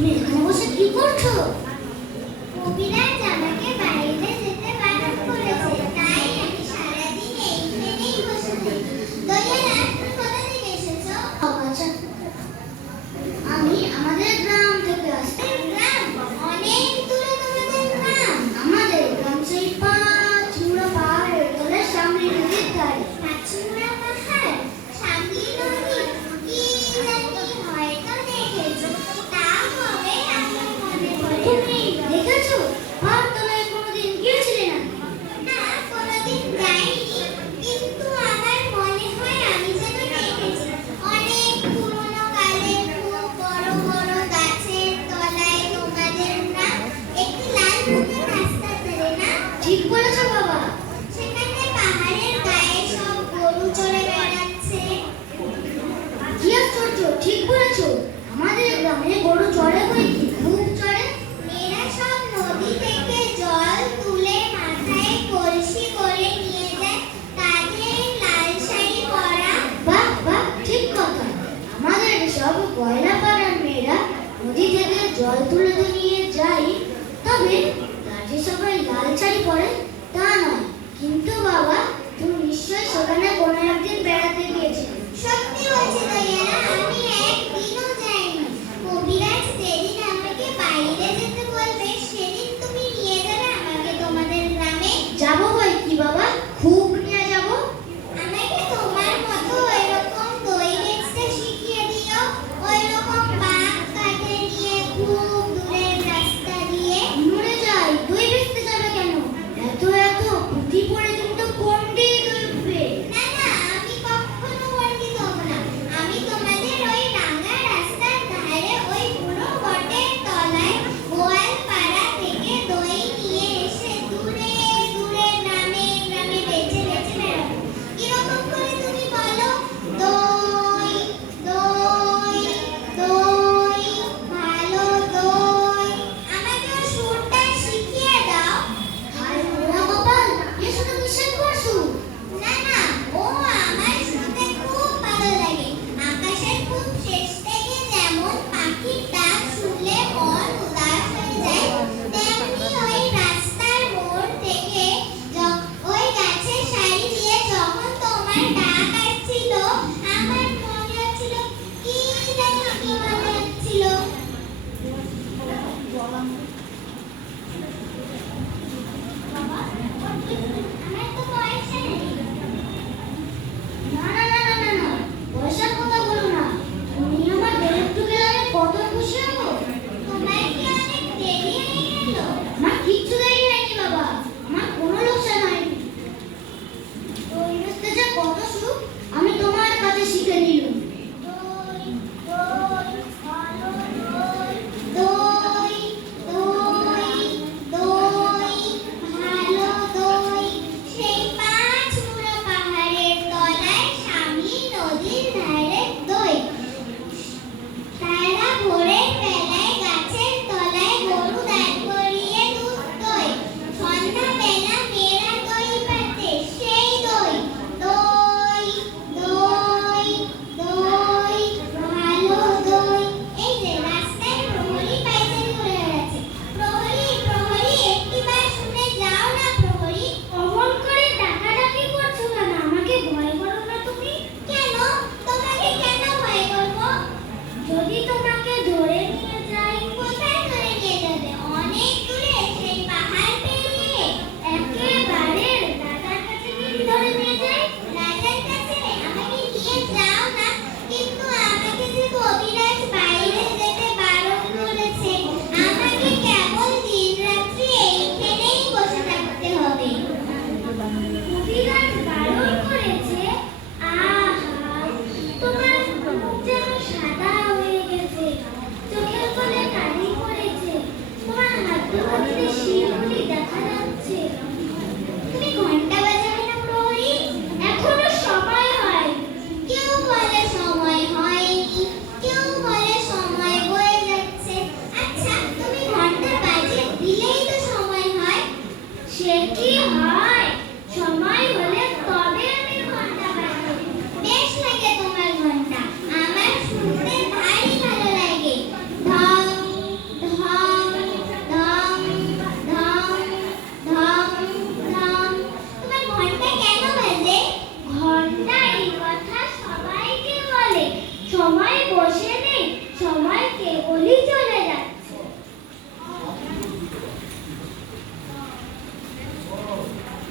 তুমি এখানে বসে কি করছো? কবিরাজ আমাকে বাইরে যেতে বারণ করেছে, তাই আমি সারাদিন এইখানেই বসে থাকি। দয়াল, তুমি কোথা থেকে এসেছো? আচ্ছা, আমি আমাদের গ্রাম থেকে আসছি। গ্রাম? অনেক দূরে তোমাদের গ্রাম? আমাদের গ্রাম সেই পাঁচমুড়া পাহাড়ের তলায় সামনে নদীর ধারে। পাঁচমুড়া পাহাড়, সামলি নদী, কি জানি হয়তো দেখেছি। তা হবে আমার মনে পড়ে তুমি দেখেছো? পাহাড় তলায় কোনোদিন গিয়েছিলে নাকি? না, কোনোদিন যাইনি, কিন্তু আমার মনে হয় আমি যেন দেখেছি। অনেক পুরনো কালের খুব বড় বড় গাছের তলায় তোমাদের গ্রাম, একটি লাল রঙের রাস্তার ধারে না? ঠিক বলেছো বাবা। সেখানে পাহাড়ের গায়ে সব গরু চড়ে বেড়াচ্ছে। কি আশ্চর্য, ঠিক বলেছো। আমাদের গ্রামে গরু চড়ে বই কি, খুব চড়ে। মেয়েরা সব নদী থেকে জল তুলে মাথায় কলসি করে নিয়ে যায়, তাদের লাল শাড়ি পরা। বাহ বাহ, ঠিক কথা। আমাদের সব গয়না পাড়ার মেয়েরা নদী থেকে জল তুলে তো নিয়ে যায়, তবে তার যে সবাই লাল শাড়ি পরে তা নয়। কিন্তু বাবা, তুমি নিশ্চয়ই সেখানে কোনো একদিন বেড়াতে গিয়েছিলে। সত্যি বলছি দয়ালা, আমি একদিনও যাইনি। কবিরাজ যেদিন আমাকে বাইরে যেতে বলবে সেদিন তুমি নিয়ে যাবে আমাকে তোমাদের গ্রামে। যাবো বই কি বাবা, খুব নিয়ে যাবো। আমাকে তোমার মতো ওইরকম দই বেচতে শিখিয়ে দিও, ওইরকম বাঁক কাটে নিয়ে খুব দূরের রাস্তা দিয়ে। মরে যাই, দই বেচতে যাবে কেন? এত এত পুঁথি পড়ে তুমি তো কোনটি দই উঠবে। না না, আমি কখনো বর্ণিত হব না। আমি তোমাদের ওই রাঙা রাস্তার ধারে ওই বুড়ো বটের তলায় গোয়ালপাড়া থেকে দই নিয়ে এসে দূরে দূরে গ্রামে গ্রামে বেচে বেচে বেড়াবো। কিরকম করে তুমি বলো? দই দই দই, ভালো দই। আমাকেও সুরটা শিখিয়ে দাও। হায় মোরা কপাল, এ শুধু কিসের পশু? না না, ও আমার শুনতে খুব ভালো লাগে। আকাশের খুব শেষ থেকে যেমন পাখির ডাক শুনলে মন উদাস হয়ে যায়,